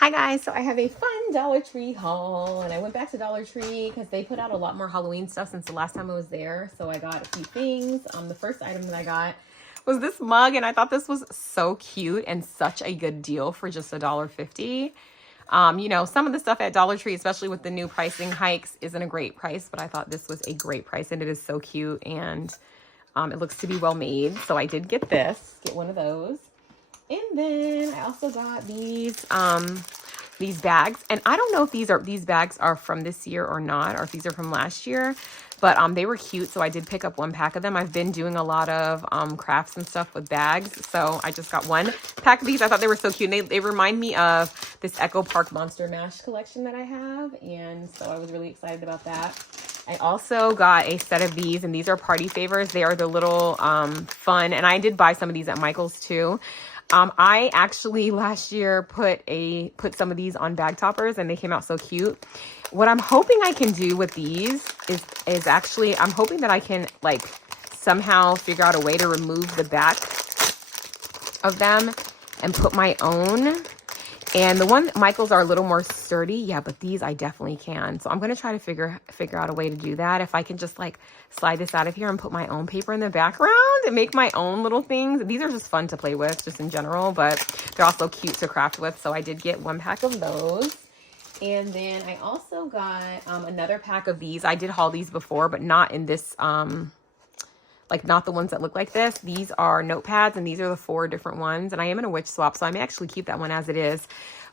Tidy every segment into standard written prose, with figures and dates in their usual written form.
Hi guys, so I have a fun Dollar Tree haul, and I went back to Dollar Tree because they put out a lot more Halloween stuff since the last time I was there. So I got a few things. The first item that I got was this mug, and I thought this was so cute and such a good deal for just $1.50. You know, some of the stuff at Dollar Tree, especially with the new pricing hikes, isn't a great price, but I thought this was a great price, and it is so cute, and it looks to be well made. So I did get get one of those. And then I also got these bags, and I don't know if these bags are from this year or not, or if these are from last year, but they were cute, so I did pick up one pack of them. I've been doing a lot of crafts and stuff with bags, so I just got one pack of these. I thought they were so cute, and they remind me of this Echo Park Monster Mash collection that I have, and so I was really excited about that. I also got a set of these, and these are party favors. They are the little fun, and I did buy some of these at Michael's too. I actually last year put some of these on bag toppers, and they came out so cute. What I'm hoping I can do with these is actually, I'm hoping that I can like somehow figure out a way to remove the back of them and put my own. And the one Michael's are a little more sturdy. Yeah, but these I definitely can. So I'm going to try to figure out a way to do that. If I can just like slide this out of here and put my own paper in the background and make my own little things. These are just fun to play with just in general, but they're also cute to craft with. So I did get one pack of those. And then I also got another pack of these. I did haul these before, but not in this, like not the ones that look like this. These are notepads, and these are the 4 different ones. And I am in a witch swap, so I may actually keep that one as it is.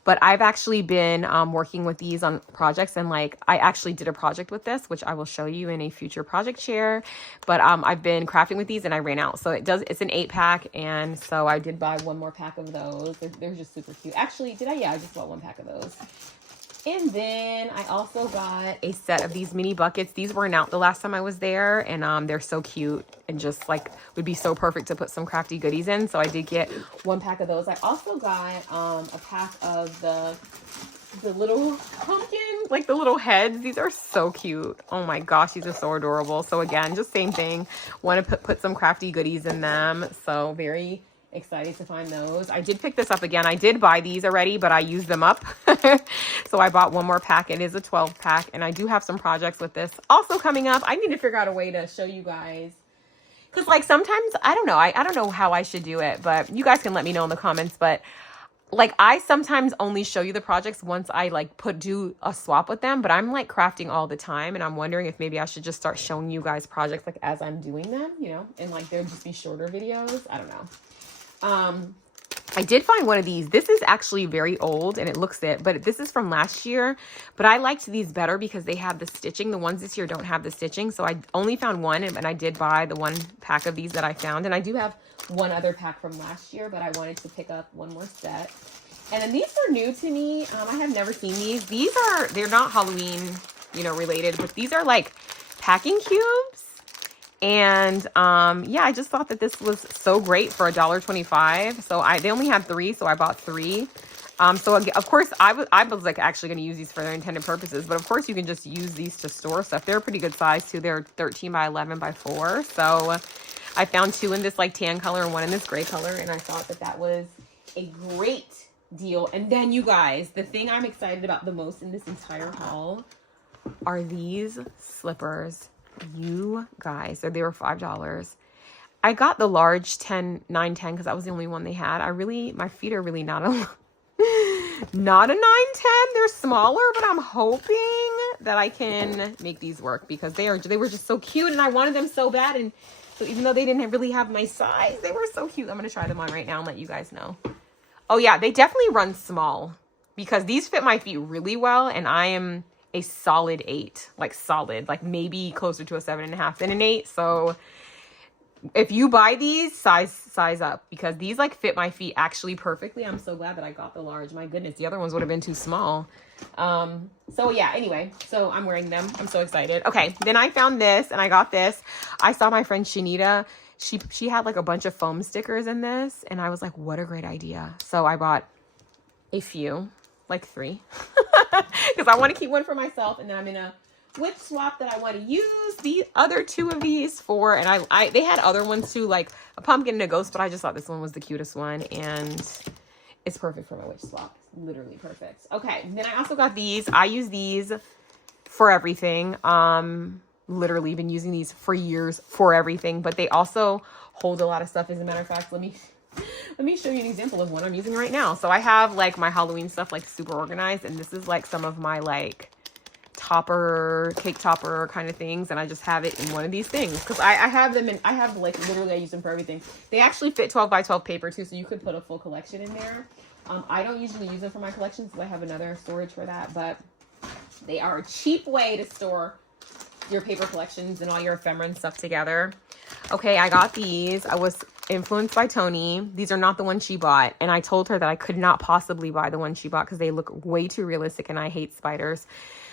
But I've actually been working with these on projects, and like I actually did a project with this, which I will show you in a future project share. But I've been crafting with these, and I ran out. So it's an 8-pack, and so I did buy one more pack of those. They're just super cute. Actually, Yeah, I just bought one pack of those. And then I also got a set of these mini buckets. These weren't out the last time I was there, and they're so cute and just like would be so perfect to put some crafty goodies in. So I did get one pack of those. I also got a pack of the little pumpkin, like the little heads. These are so cute. Oh my gosh, these are so adorable. So again, just same thing. Want to put some crafty goodies in them. So very excited to find those. I did pick this up again. I did buy these already, but I used them up. So I bought one more pack. It is a 12-pack, and I do have some projects with this also coming up. I need to figure out a way to show you guys, because like sometimes I don't know. I don't know how I should do it, but you guys can let me know in the comments. But like I sometimes only show you the projects once I like do a swap with them, but I'm like crafting all the time, and I'm wondering if maybe I should just start showing you guys projects like as I'm doing them, you know, and like they'll just be shorter videos. I don't know. I did find one of these. This is actually very old, and it looks it, but this is from last year. But I liked these better because they have the stitching. The ones this year don't have the stitching, so I only found one, and I did buy the one pack of these that I found. And I do have one other pack from last year, but I wanted to pick up one more set. And then these are new to me. I have never seen these. They're not Halloween, you know, related, but these are like packing cubes. And yeah, I just thought that this was so great for $1.25. So they only had 3, so I bought 3. So of course I was like actually going to use these for their intended purposes, but of course you can just use these to store stuff. They're a pretty good size too. They're 13 by 11 by 4. So I found 2 in this like tan color and 1 in this gray color, and I thought that was a great deal. And then you guys, the thing I'm excited about the most in this entire haul are these slippers. You guys, so they were $5. I got the large 9-10 because that was the only one they had. My feet are really not a 9-10. They're smaller, but I'm hoping that I can make these work because they were just so cute, and I wanted them so bad. And so even though they didn't really have my size, they were so cute. I'm going to try them on right now and let you guys know. Oh yeah, they definitely run small because these fit my feet really well, and I am a solid 8, like maybe closer to a 7.5 than an 8. So if you buy these, size up, because these like fit my feet actually perfectly. I'm so glad that I got the large. My goodness, the other ones would have been too small. So yeah, anyway, so I'm wearing them. I'm so excited. Okay, then I found this, and I got this. I saw my friend Shenita. She had like a bunch of foam stickers in this, and I was like, what a great idea. So I bought a few, like 3. Because I want to keep one for myself, and then I'm in a witch swap that I want to use the other 2 of these for. And they had other ones too, like a pumpkin and a ghost, but I just thought this one was the cutest one, and It's perfect for my witch swap. Literally perfect. Okay, then I also got these. I use these for everything. Literally been using these for years for everything, but they also hold a lot of stuff. As a matter of fact, let me show you an example of what I'm using right now. So I have like my Halloween stuff like super organized, and this is like some of my like cake topper kind of things, and I just have it in one of these things because I have them and I have like literally I use them for everything. They actually fit 12 by 12 paper too, so you could put a full collection in there. I don't usually use them for my collections because I have another storage for that, but they are a cheap way to store your paper collections and all your ephemera and stuff together. Okay, I got these. I was influenced by Toni. These are not the ones she bought, and I told her that I could not possibly buy the ones she bought because they look way too realistic and I hate spiders.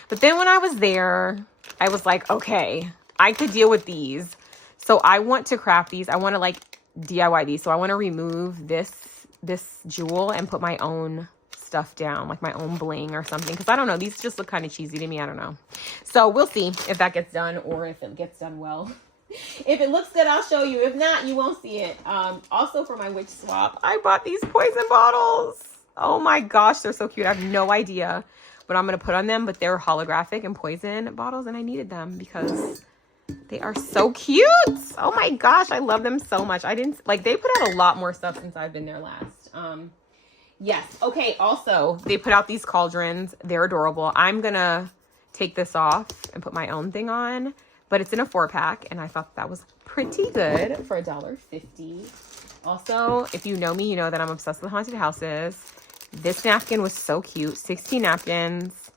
But then when I was there, I was like, okay, I could deal with these. So I want to craft these. I want to like DIY these. So I want to remove this jewel and put my own stuff down, like my own bling or something. Because I don't know, these just look kind of cheesy to me. I don't know. So we'll see if that gets done or if it gets done well. If it looks good, I'll show you. If not, you won't see it. Also for my witch swap, I bought these poison bottles. Oh my gosh, they're so cute. I have no idea what I'm going to put on them, but they're holographic and poison bottles, and I needed them because they are so cute. Oh my gosh, I love them so much. They put out a lot more stuff since I've been there last. Yes. Okay. Also, they put out these cauldrons. They're adorable. I'm going to take this off and put my own thing on, but it's in a 4-pack, and I thought that was pretty good for $1.50. Also, if you know me, you know that I'm obsessed with haunted houses. This napkin was so cute. 60 napkins.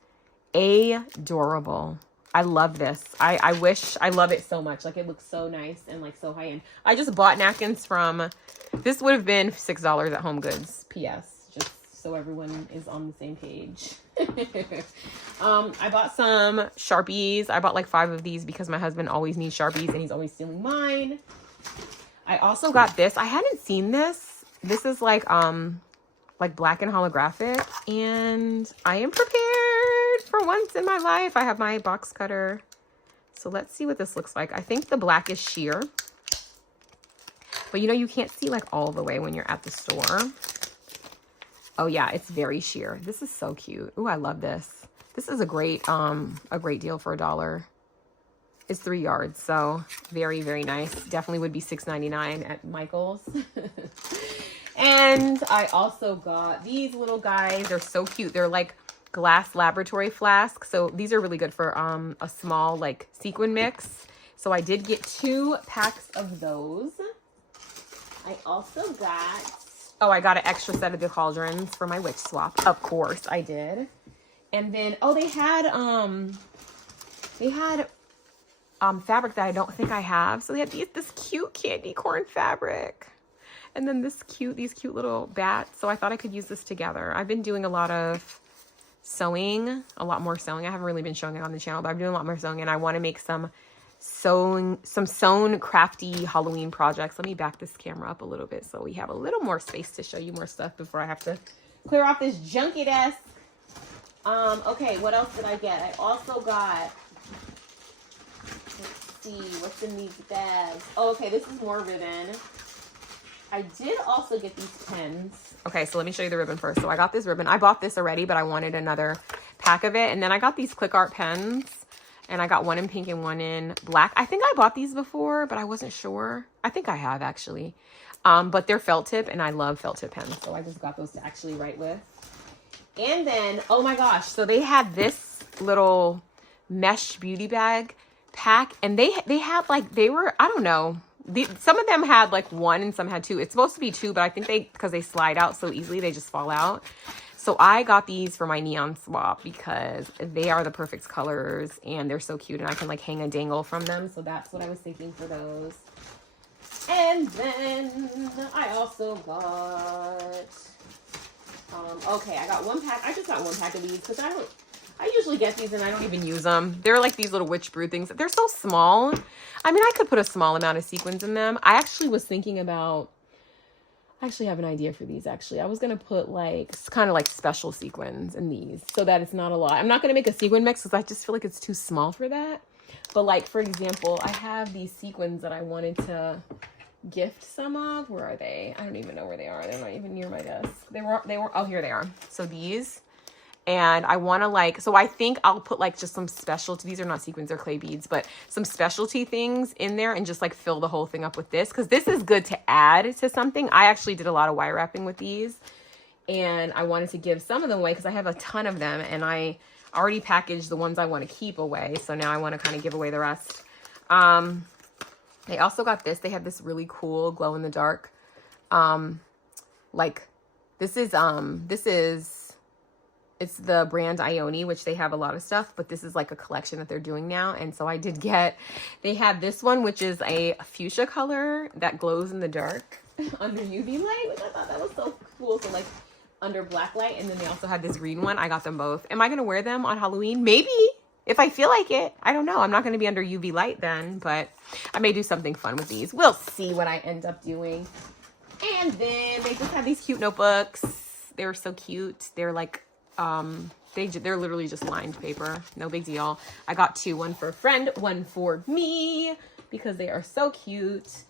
Adorable. I love this. I love it so much. Like, it looks so nice and like so high end. I just bought napkins from, this would have been $6 at Home Goods. P.S. Just so everyone is on the same page. I bought some Sharpies. I bought like 5 of these because my husband always needs Sharpies and he's always stealing mine. I also got this. I hadn't seen this. This is like black and holographic, and I am prepared for once in my life. I have my box cutter. So let's see what this looks like. I think the black is sheer, but you know, you can't see like all the way when you're at the store. Oh yeah, it's very sheer. This is so cute. Ooh, I love this. This is a great deal for $1. It's 3 yards, so very, very nice. Definitely would be $6.99 at Michael's. And I also got these little guys. They're so cute. They're like glass laboratory flasks. So these are really good for a small like sequin mix. So I did get 2 packs of those. I also got, I got an extra set of the cauldrons for my witch swap. Of course I did. And then, they had fabric that I don't think I have. So they had this cute candy corn fabric. And then these cute little bats. So I thought I could use this together. I've been doing a lot of sewing, a lot more sewing. I haven't really been showing it on the channel, but I'm doing a lot more sewing, and I want to make some sewn crafty Halloween projects. Let me back this camera up a little bit so we have a little more space to show you more stuff before I have to clear off this junky desk. Okay, what else did I get? I also got, let's see, what's in these bags? Oh, okay, this is more ribbon. I did also get these pens. Okay, so let me show you the ribbon first. So I got this ribbon. I bought this already, but I wanted another pack of it. And then I got these click art pens. And I got one in pink and one in black. I think I bought these before, but I wasn't sure. I think I have, actually. But they're felt tip, and I love felt tip pens. So I just got those to actually write with. And then, oh my gosh. So they had this little mesh beauty bag pack. And they had like, I don't know. Some of them had like 1 and some had 2. It's supposed to be 2, but I think because they slide out so easily, they just fall out. So I got these for my neon swap because they are the perfect colors and they're so cute, and I can like hang a dangle from them. So that's what I was thinking for those. And then I also got, I got 1 pack. I just got 1 pack of these because I usually get these and I don't even use them. They're like these little witch brew things. They're so small. I mean, I could put a small amount of sequins in them. I actually was thinking about, I actually have an idea for these, actually. I was going to put like, kind of like special sequins in these so that it's not a lot. I'm not going to make a sequin mix because I just feel like it's too small for that. But like, for example, I have these sequins that I wanted to gift some of. Where are they? I don't even know where they are. They're not even near my desk. They were, oh, here they are. So these, and I want to like, so I think I'll put like just some specialty, these are not sequins, they're clay beads, but some specialty things in there and just like fill the whole thing up with this, because this is good to add to something. I actually did a lot of wire wrapping with these, and I wanted to give some of them away because I have a ton of them, and I already packaged the ones I want to keep away. So now I want to kind of give away the rest. They also got this. They have this really cool glow in the dark. Like this is, it's the brand Ione, which they have a lot of stuff, but this is like a collection that they're doing now. And so I did get, they have this one, which is a fuchsia color that glows in the dark under UV light, which I thought that was so cool. So like under black light. And then they also had this green one. I got them both. Am I going to wear them on Halloween? Maybe, if I feel like it. I don't know. I'm not going to be under UV light then, but I may do something fun with these. We'll see what I end up doing. And then they just have these cute notebooks. They're so cute. They're like, they're literally just lined paper. No big deal. I got two, one for a friend, one for me, because they are so cute.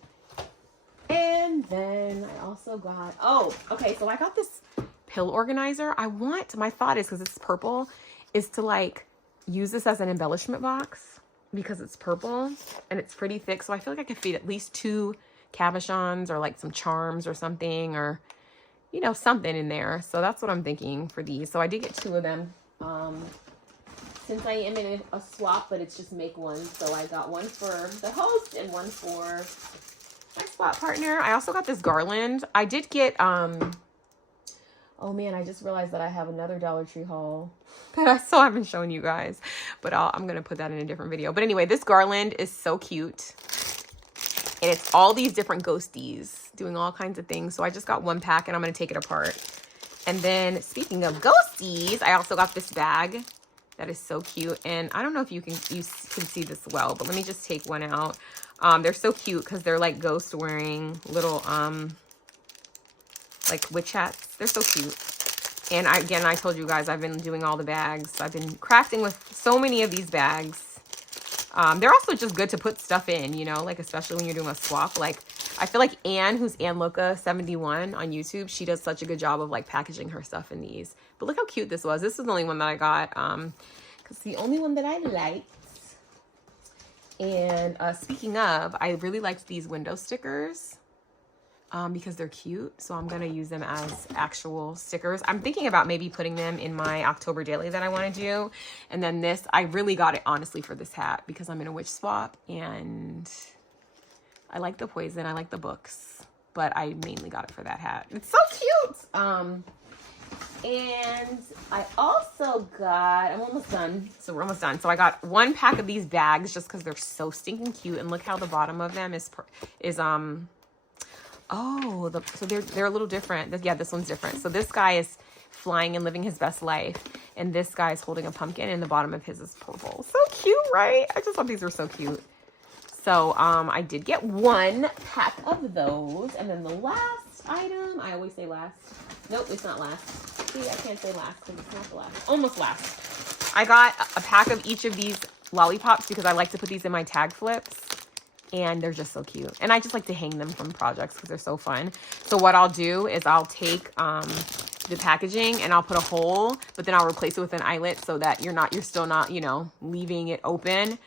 And then I also got, oh, okay. So I got this pill organizer. My thought is, because it's purple, is to like use this as an embellishment box because it's purple and it's pretty thick. So I feel like I could fit at least 2 cabochons or like some charms or something, or you know, something in there. So that's what I'm thinking for these. So I did get 2 of them. Since I am in a swap, but it's just make one. So I got one for the host and one for my swap partner. I also got this garland. I did get, oh man, I just realized that I have another Dollar Tree haul that I still haven't shown you guys, but I'm going to put that in a different video. But anyway, this garland is so cute. And it's all these different ghosties doing all kinds of things. So I just got 1 pack and I'm going to take it apart. And then speaking of ghosties, I also got this bag that is so cute. And I don't know if you can see this well, but let me just take one out. They're so cute because they're like ghost wearing little, like witch hats. They're so cute. And again, I told you guys, I've been doing all the bags. I've been crafting with so many of these bags. They're also just good to put stuff in, you know, like especially when you're doing a swap. Like I feel like Anne, who's Anne Loca 71 on YouTube, she does such a good job of like packaging her stuff in these. But look how cute this was. This is the only one that I got, because it's the only one that I liked. And speaking of, I really liked these window stickers because they're cute. So I'm going to use them as actual stickers. I'm thinking about maybe putting them in my October daily that I want to do. And then this, I really got it honestly for this hat because I'm in a witch swap and I like the poison. I like the books, but I mainly got it for that hat. It's so cute. And I also got, I'm almost done. So we're almost done. So I got 1 pack of these bags just because they're so stinking cute. And look how the bottom of them is oh, so they're a little different. Yeah, this one's different. So this guy is flying and living his best life. And this guy is holding a pumpkin and the bottom of his is purple. So cute, right? I just thought these were so cute. So I did get 1 pack of those. And then the last item, I always say last. Nope, it's not last. See, I can't say last because it's not the last. Almost last. I got a pack of each of these lollipops because I like to put these in my tag flips. And they're just so cute. And I just like to hang them from projects because they're so fun. So what I'll do is I'll take the packaging and I'll put a hole, but then I'll replace it with an eyelet so that you're still not, you know, leaving it open.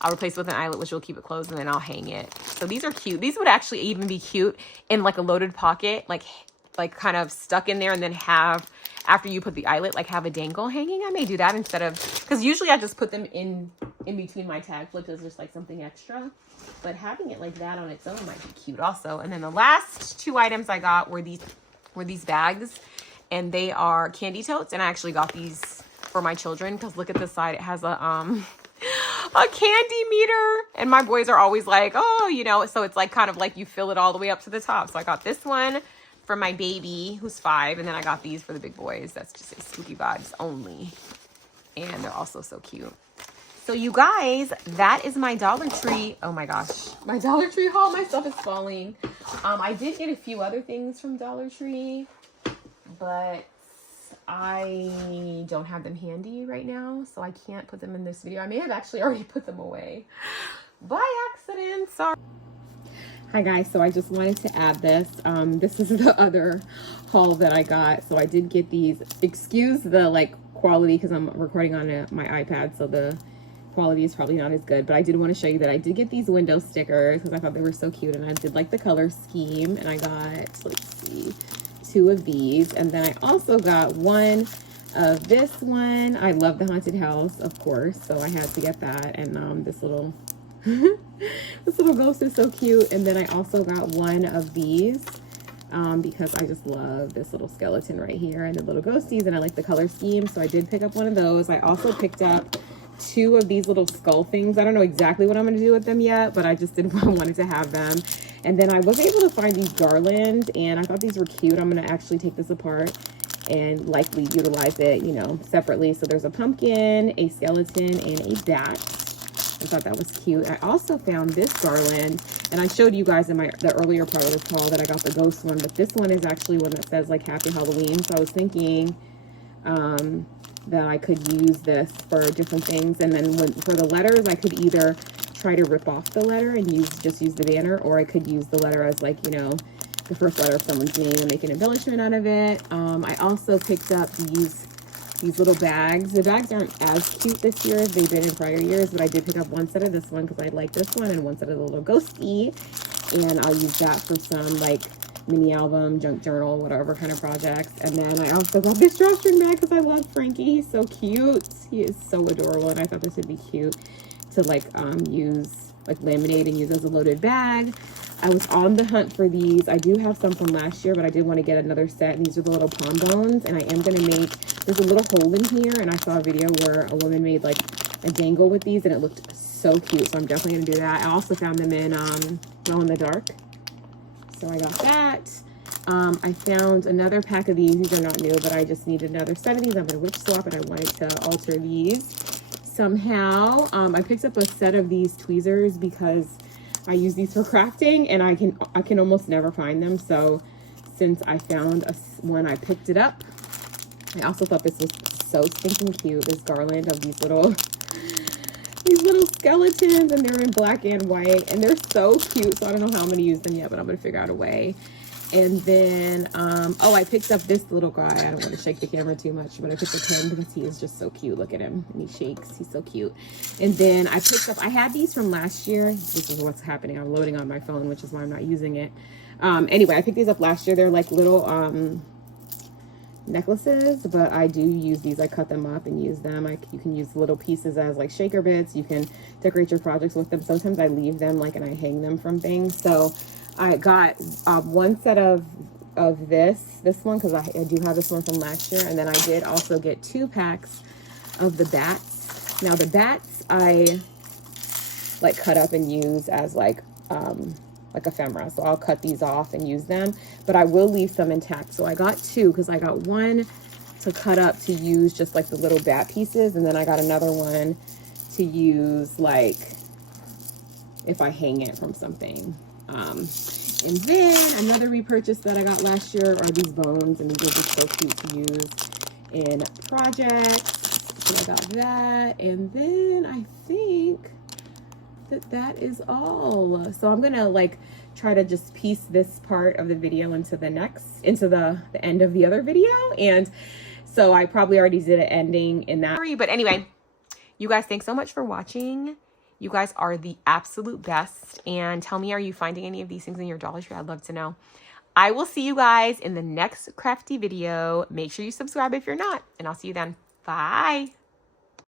I'll replace it with an eyelet, which will keep it closed, and then I'll hang it. So these are cute. These would actually even be cute in like a loaded pocket, like kind of stuck in there, and then have, after you put the eyelet, like have a dangle hanging. I may do that instead of, because usually I just put them in between my tag flips as just like something extra. But having it like that on its own might be cute also. And then the last 2 items I got were these bags, and they are candy totes. And I actually got these for my children because look at this side. It has a candy meter, and my boys are always like, oh, you know, so it's like kind of like you fill it all the way up to the top. So I got this one for my baby who's 5, and then I got these for the big boys. That's just a spooky vibes only, and they're also so cute. So you guys, that is my Dollar Tree. Oh my gosh, my Dollar Tree haul. My stuff is falling. I did get a few other things from Dollar Tree, but I don't have them handy right now, so I can't put them in this video. I may have actually already put them away by accident. Sorry. Hi guys, so I just wanted to add this. This is the other haul that I got. So I did get these. Excuse the like quality because I'm recording on my iPad, so the quality is probably not as good. But I did want to show you that I did get these window stickers because I thought they were so cute, and I did like the color scheme. And I got, let's see, 2 of these, and then I also got one of this one. I love the haunted house, of course, so I had to get that. And this little this little ghost is so cute. And then I also got one of these because I just love this little skeleton right here and the little ghosties, and I like the color scheme, so I did pick up one of those. I also picked up 2 of these little skull things. I don't know exactly what I'm going to do with them yet, but I just wanted to have them. And then I was able to find these Garland, and I thought these were cute. I'm going to actually take this apart and likely utilize it, you know, separately. So there's a pumpkin, a skeleton, and a bat. I thought that was cute. I also found this Garland, and I showed you guys in the earlier part of this haul that I got the ghost one, but this one is actually one that says like Happy Halloween. So I was thinking that I could use this for different things. And then for the letters, I could either try to rip off the letter and just use the banner, or I could use the letter as like, you know, the first letter of someone's name and make an embellishment out of it. I also picked up these little bags. The bags aren't as cute this year as they've been in prior years, but I did pick up one set of this one because I like this one, and one set of the little ghosty, and I'll use that for some like mini album, junk journal, whatever kind of projects. And then I also got this drawstring bag because I love Frankie. He's so cute. He is so adorable, and I thought this would be cute to like use, like laminate and use as a loaded bag. I was on the hunt for these. I do have some from last year, but I did want to get another set. And these are the little pom bones, and I am going to make, there's a little hole in here, and I saw a video where a woman made like a dangle with these, and it looked so cute. So I'm definitely going to do that. I also found them in glow in the dark, so I got that. I found another pack of these. These are not new, but I just needed another set of these. I'm going to whip swap, and I wanted to alter these somehow. I picked up a set of these tweezers because I use these for crafting, and I can almost never find them. So since I found one, I picked it up. I also thought this was so stinking cute. This Garland of these little skeletons, and they're in black and white, and they're so cute. So I don't know how I'm going to use them yet, but I'm going to figure out a way. And then, oh, I picked up this little guy. I don't want to shake the camera too much, but I picked up him because he is just so cute. Look at him. And he shakes. He's so cute. And then I picked up, I had these from last year. This is what's happening. I'm loading on my phone, which is why I'm not using it. Anyway, I picked these up last year. They're like little necklaces, but I do use these. I cut them up and use them. You can use little pieces as like shaker bits. You can decorate your projects with them. Sometimes I leave them like, and I hang them from things. So I got one set of this one because I do have this one from last year, and then I did also get 2 packs of the bats. Now the bats I like cut up and use as like ephemera, so I'll cut these off and use them, but I will leave some intact. So I got 2 because I got one to cut up to use just like the little bat pieces, and then I got another one to use like if I hang it from something. And then another repurchase that I got last year are these bones, and these are just so cute to use in projects. So I got that, and then I think that is all. So I'm gonna like try to just piece this part of the video into the end of the other video, and so I probably already did an ending in that. But anyway, you guys, thanks so much for watching. You guys are the absolute best. And tell me, are you finding any of these things in your Dollar Tree? I'd love to know. I will see you guys in the next crafty video. Make sure you subscribe if you're not, and I'll see you then. Bye.